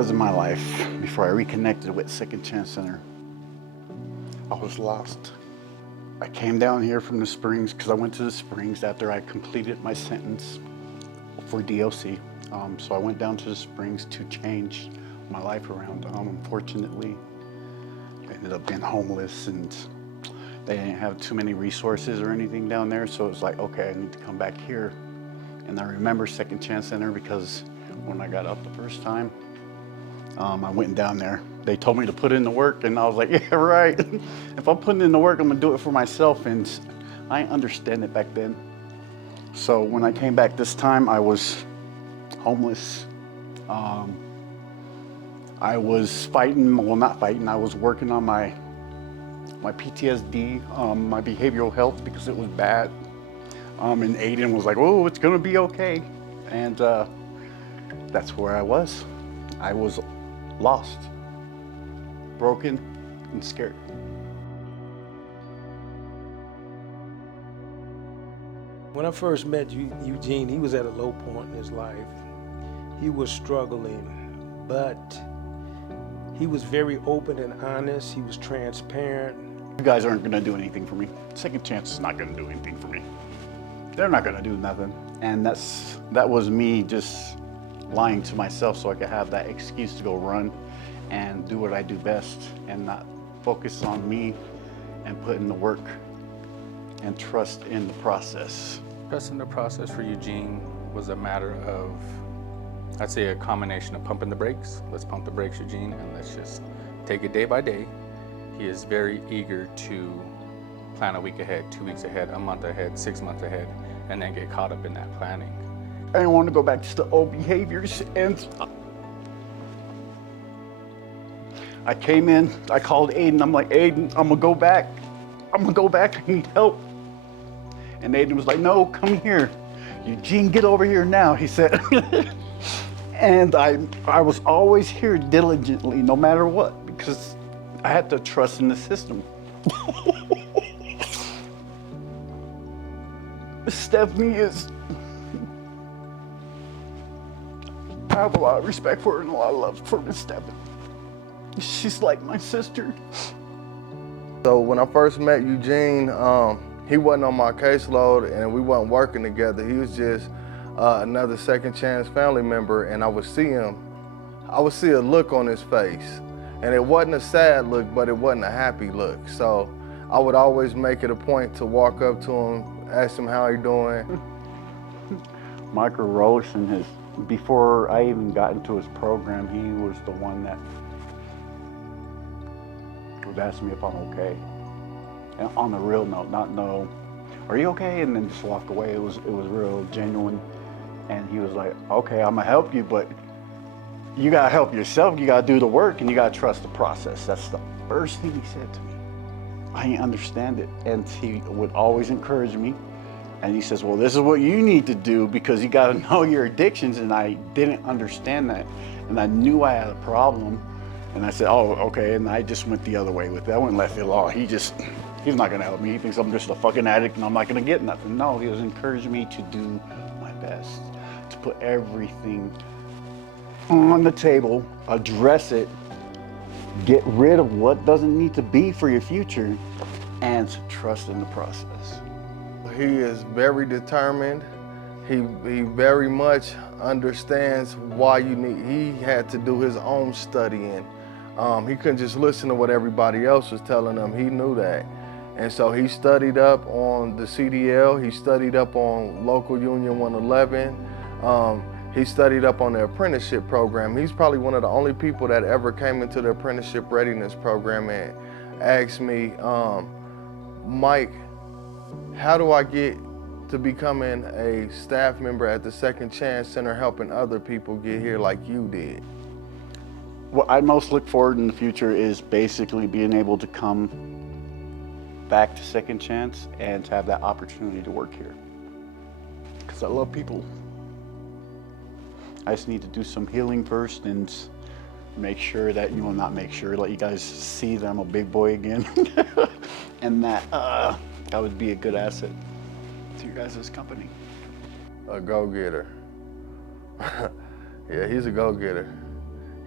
was in my life before I reconnected with Second Chance Center. I was lost. I came down here from the Springs because I went to the Springs after I completed my sentence for DOC. So I went down to the Springs to change my life around. Unfortunately, I ended up being homeless and they didn't have too many resources or anything down there. So it was like, okay, I need to come back here. And I remember Second Chance Center because when I got up the first time, I went down there. They told me to put in the work, and I was like, yeah, right. If I'm putting in the work, I'm gonna do it for myself, and I didn't understand it back then. So when I came back this time, I was homeless. I was fighting, well, not fighting, I was working on my PTSD, my behavioral health, because it was bad. And Aiden was like, oh, it's gonna be okay. And that's where I was. I was lost, broken, and scared. When I first met Eugene, he was at a low point in his life. He was struggling, but he was very open and honest. He was transparent. You guys aren't gonna do anything for me. Second Chance is not gonna do anything for me. They're not gonna do nothing. And that was me just lying to myself so I could have that excuse to go run and do what I do best and not focus on me and put in the work and trust in the process. Trust in the process for Eugene was a matter of, I'd say, a combination of pumping the brakes. Let's pump the brakes, Eugene, and let's just take it day by day. He is very eager to plan a week ahead, 2 weeks ahead, a month ahead, 6 months ahead, and then get caught up in that planning. I didn't want to go back to the old behaviors, and I came in, I called Aiden, I'm like, Aiden, I'm gonna go back, I need help. And Aiden was like, no, come here. Eugene, get over here now, he said. And I was always here diligently, no matter what, because I had to trust in the system. Stephanie I have a lot of respect for her and a lot of love for Miss Stephanie. She's like my sister. So when I first met Eugene, he wasn't on my caseload and we wasn't working together. He was just another Second Chance family member, and I would see a look on his face. And it wasn't a sad look, but it wasn't a happy look. So I would always make it a point to walk up to him, ask him how he doing. Michael Rollison, before I even got into his program, he was the one that would ask me if I'm okay. And on a real note, not no, are you okay? And then just walk away. It was real genuine. And he was like, okay, I'm gonna help you, but you gotta help yourself. You gotta do the work and you gotta trust the process. That's the first thing he said to me. I didn't understand it. And he would always encourage me. And he says, well, this is what you need to do because you gotta know your addictions. And I didn't understand that. And I knew I had a problem. And I said, oh, okay. And I just went the other way with it. I went left it all. He's not gonna help me. He thinks I'm just a fucking addict and I'm not gonna get nothing. No, he was encouraging me to do my best, to put everything on the table, address it, get rid of what doesn't need to be for your future, and trust in the process. He is very determined. He very much understands why he had to do his own studying. He couldn't just listen to what everybody else was telling him. He knew that. And so he studied up on the CDL. He studied up on Local Union 111. He studied up on the apprenticeship program. He's probably one of the only people that ever came into the apprenticeship readiness program and asked me, Mike, how do I get to becoming a staff member at the Second Chance Center helping other people get here like you did? What I most look forward in the future is basically being able to come back to Second Chance and to have that opportunity to work here. Because I love people. I just need to do some healing first and make sure that, not make sure, let you guys see that I'm a big boy again. And that would be a good asset to you guys' company. A go-getter. Yeah, he's a go-getter.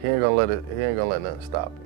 He ain't gonna let nothing stop him.